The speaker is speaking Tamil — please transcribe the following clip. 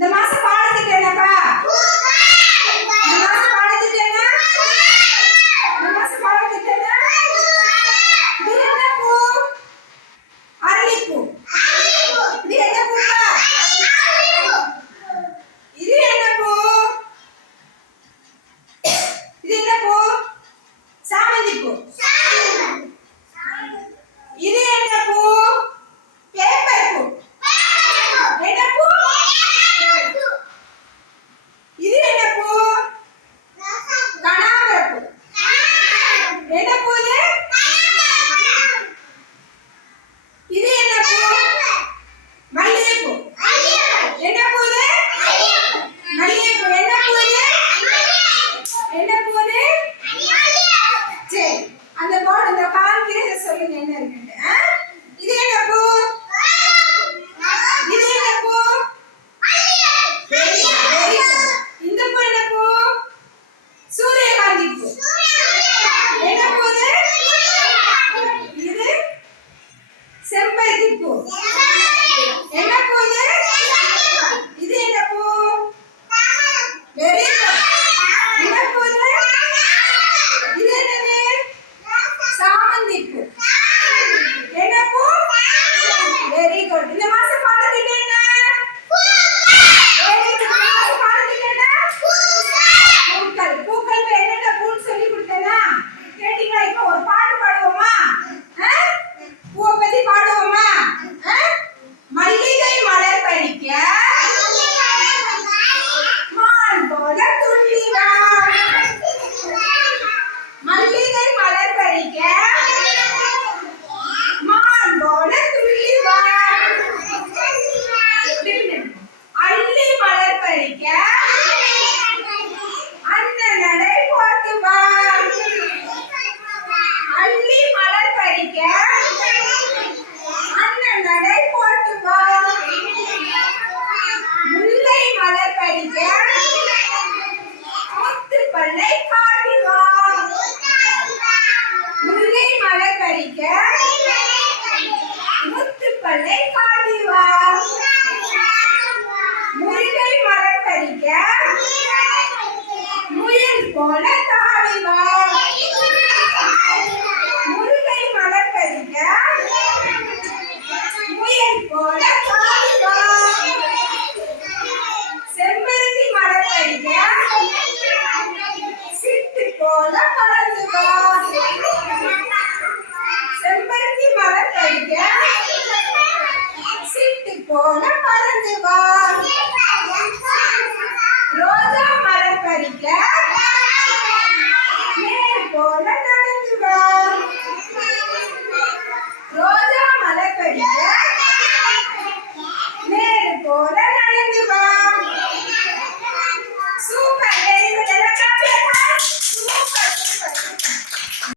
இந்த மாசம் பாடத்துக்கு என்னப்பா? இந்த மாசம் பாடத்துக்கு என்ன? இந்த மாசம் பாடத்துக்கு என்ன? இது என்ன பூ? அரளிப்பூ. இது என்ன பூப்பா? இது என்ன பூ? இது என்ன பூ? சாமந்தி பூ. இது என்ன பூ? பேப்பர் பூ. என்ன பூ? இது என்ன பூ? கனகாம்பர பூ. என்ன பூ இது? இது என்ன பூ? மல்லிகைப்பூ. என்ன பூ இது? மல்லிகைப்பூ. என்ன பூ இது? என்ன பூ இது? சரி, அந்த போர்டு இந்த காமிக்கிறத சொல்லுங்க என்ன இருக்குன்னு. இது என்ன பூ? இது என்ன பூ? இந்த பூ என்ன பூ? சூரியகாந்தி பூ. என்ன பூ இது? இது செம்பருத்தி பூ. என்ன பூ இது? இது என்ன பூ? Very good. என்ன பூ இது? இது என்னது? சாமந்தி பூ. என்ன பூ? Very good. இந்த மாசம் பாடத்துக்கு என்ன? Very good. இந்த மாசம் பாடத்துக்கு என்ன? பூக்கள். பூக்கள் என்னென்ன பூன்னு சொல்லி கொடுத்தேனா? கேட்டீங்களா? இப்போ ஒரு பாட்டு பாடுவோமா? பூவை பத்தி பாடுவோமா? மல்லிகை மலர் பறிக்க மான் போல துள்ளி வா. மல்லிகை மலர் பறிக்க மான் போல துள்ளி வா. அள்ளி மலர் பறிக்க அந்த நடை போட்டு வா. அள்ளி மலர் பறிக்க அந்த நடை போட்டு வா. முல்லை மலர் பறிக்க முத்து பல்லை காட்டி வா. முல்லை மலர் பறிக்க முத்து பல்லை காட்டி வா. முருங்கை மலர் பறிக்க முயல் போல